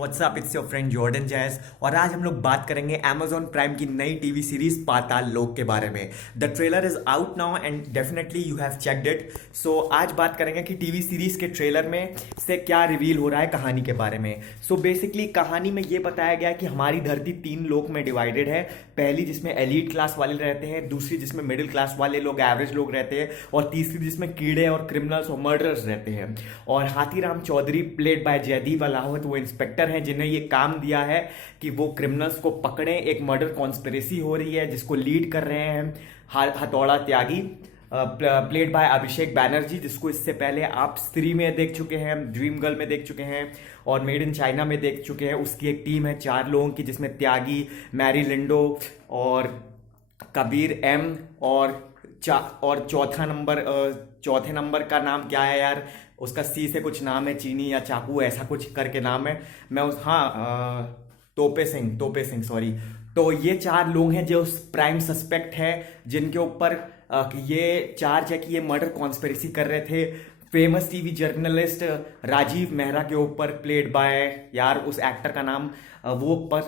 WhatsApp, it's your friend Jordan Jace. और आज हम लोग बात करेंगे अमेजॉन प्राइम की नई टीवी सीरीज पाताल लोक के बारे में। The trailer is out now and definitely you have checked it. So आज बात करेंगे कि टीवी सीरीज के ट्रेलर में से क्या रिवील हो रहा है कहानी के बारे में। सो बेसिकली कहानी में ये बताया गया कि हमारी धरती 3 लोक में डिवाइडेड है। पहली जिसमें एलीट क्लास वाले रहते हैं, दूसरी जिसमें मिडिल क्लास वाले लोग, एवरेज लोग रहते हैं, और तीसरी जिसमें कीड़े और क्रिमिनल्स और मर्डरर्स रहते हैं। और हाथीराम चौधरी प्लेड बाय जयदीप अलावत वो इंस्पेक्टर हैं जिन्हें ये काम दिया है कि वो क्रिमिनल्स को पकड़ें। एक मर्डर कॉन्स्पिरेसी हो रही है जिसको लीड कर रहे हैं हथौड़ा त्यागी, प्लेड बाय अभिषेक बैनर्जी, जिसको इससे पहले आप स्त्री में देख चुके हैं, ड्रीम गर्ल में देख चुके हैं और मेड इन चाइना में देख चुके हैं। उसकी एक टीम है 4 लोगों की जिसमें त्यागी, मैरी लिंडो और कबीर एम और चौथे नंबर का नाम क्या है यार, उसका सी से कुछ नाम है, चीनी या चाकू ऐसा कुछ करके नाम है। मैं उस तोपे सिंह सॉरी। तो ये 4 लोग हैं जो प्राइम सस्पेक्ट है जिनके ऊपर ये चार्ज है कि ये मर्डर कॉन्स्पिरेसी कर रहे थे famous TV journalist Rajeev Mehra के ऊपर, प्लेड बाय यार उस एक्टर का नाम वो पर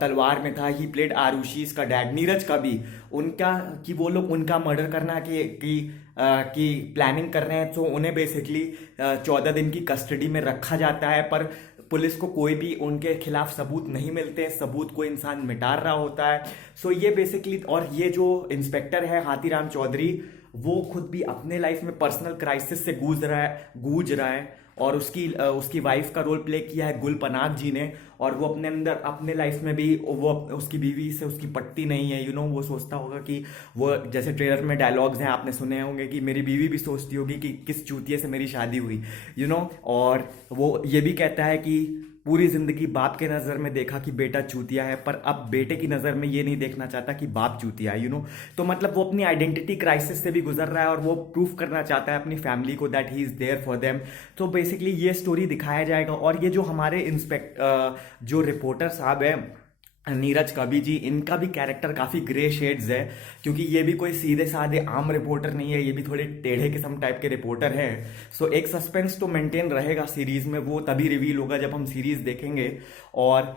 तलवार में था, ही प्लेड आरुषि का डैड, नीरज का भी उनका कि वो लोग उनका मर्डर करना की प्लानिंग कर रहे हैं। तो उन्हें बेसिकली 14 दिन की कस्टडी में रखा जाता है, पर पुलिस को कोई भी उनके खिलाफ सबूत नहीं मिलते, सबूत को इंसान मिटा रहा होता है। सो ये बेसिकली, और ये जो इंस्पेक्टर है हाथीराम चौधरी वो खुद भी अपने लाइफ में पर्सनल क्राइसिस से गूंज रहा है और उसकी वाइफ का रोल प्ले किया है गुल पनाग जी ने। और वो अपने लाइफ में भी वो उसकी बीवी से उसकी पटती नहीं है, वो सोचता होगा कि वो, जैसे ट्रेलर में डायलॉग्स हैं आपने सुने होंगे कि मेरी बीवी भी सोचती होगी कि किस चूतिए से मेरी शादी हुई, और वो ये भी कहता है कि पूरी जिंदगी बाप के नजर में देखा कि बेटा चूतिया है, पर अब बेटे की नजर में ये नहीं देखना चाहता कि बाप चूतिया है। तो मतलब वो अपनी आइडेंटिटी क्राइसिस से भी गुजर रहा है और वो प्रूफ करना चाहता है अपनी फैमिली को that he is there for them. तो बेसिकली ये स्टोरी दिखाया जाएगा। और ये जो हमारे जो रिपोर्टर साहब है नीरज कवि जी, इनका भी कैरेक्टर काफी ग्रे शेड्स है, क्योंकि ये भी कोई सीधे साधे आम रिपोर्टर नहीं है, ये भी थोड़े टेढ़े किस्म टाइप के रिपोर्टर हैं। सो एक सस्पेंस तो मेंटेन रहेगा सीरीज में, वो तभी रिवील होगा जब हम सीरीज देखेंगे। और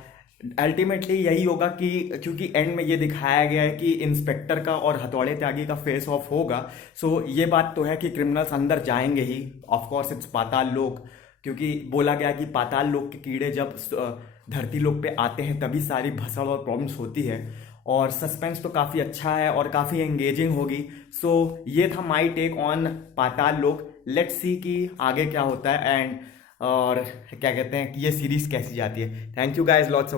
अल्टीमेटली यही होगा कि क्योंकि एंड में ये दिखाया गया है कि इंस्पेक्टर का और हथौड़े त्यागी का फेस ऑफ होगा। सो ये बात तो है कि क्रिमिनल्स अंदर जाएंगे ही, ऑफकोर्स इट्स पाताल लोक, क्योंकि बोला गया कि पाताल लोक के कीड़े जब धरती लोक पे आते हैं तभी सारी भसड़ और प्रॉब्लम्स होती है। और सस्पेंस तो काफ़ी अच्छा है और काफ़ी एंगेजिंग होगी। सो ये था माई टेक ऑन पाताल लोक। लेट्स सी कि आगे क्या होता है एंड और क्या कहते हैं कि ये सीरीज कैसी जाती है। Thank you guys lots.